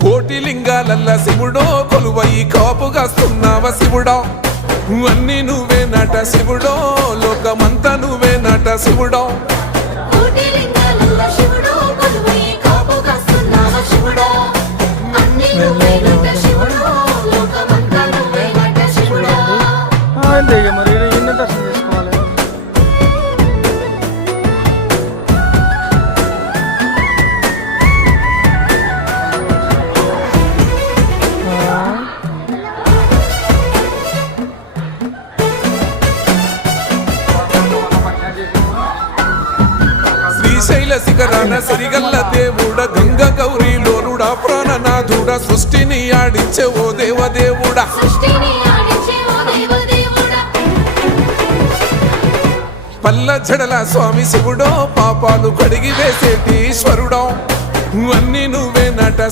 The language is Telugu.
కోటి లింగాలల్ల శివుడో కొలువై కాపుగాస్తున్నావ శివుడా అన్ని నువ్వే నట శివుడో లోకమంతా నువ్వే నట శివుడో మరి ఎన్ని దర్శనం చేసుకోవాలి శ్రీశైల శిఖరాన సిరిగల్ల దేవుడ గంగ గౌరీ లోరుడా ప్రాణనాథుడ సృష్టిని ఆడించే ఓ దేవదేవుడా పల్ల జడల స్వామి శివుడో పాపాలు కడిగి వేసేటి ఈశ్వరుడో అన్ని నువ్వే